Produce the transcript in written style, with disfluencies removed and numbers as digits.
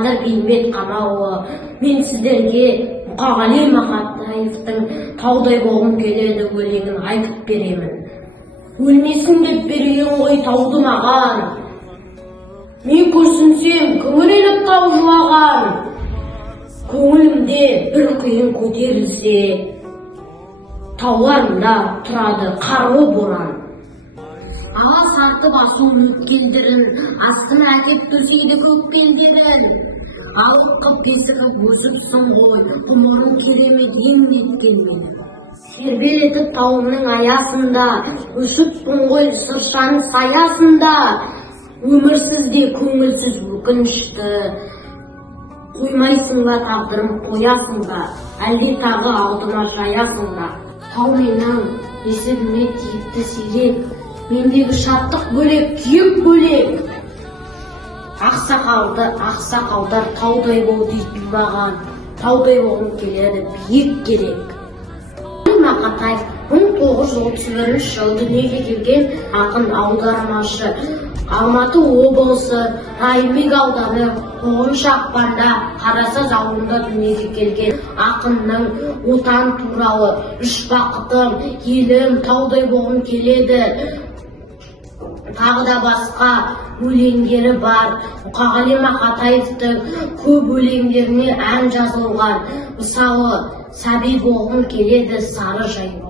Қадыр Бейімбет Қамауы. Мен сіздерге Мұқағали Мақатаевтың «Таудай болғым келеді» өлеңін айтып беремін. Өлмесін деп берген ғой тауды маған, мен көрсінсем көңіліп тау жылаған. Көңілімде бір құйын көтерілсе, тауларында тұрады қарлы боран. Ала сартып асу өткелдерін, астын әкеп төсейді көк белдерін. Алып қып кесіп өсіпсің ғой, тұманың керемет ең неткенмен. Сербелетіп тауымның аясында, өсіппін ғой сыршаның саясында. Өмірсіз де көңілсіз өкінішті, қоймайсың ба тағдырым қоясың ба, әлде тағы алдыма жаясың ба. Тау менің есігіме тиіпті сирек, мендегі шаттық бөлек, күйік бөлек. Ақсақалдар таудай бол дейтін маған, таудай болғым келеді, биік керек. Мақатаев 1931 жылы дүниеге келген ақын, аудармашы. Алматы облысы Райымбек ауданы Қоңырыш ақпанда Қарасаз ауылында дүниеге келген ақынның отан туралы үш бақытым, елім, таудай болғым келеді, тағы да басқа өлеңдері бар. Мұқағали Мақатаевтың көп өлеңдеріне ән жазылған. Мысалы, сәби болғым келеді, сары жайы.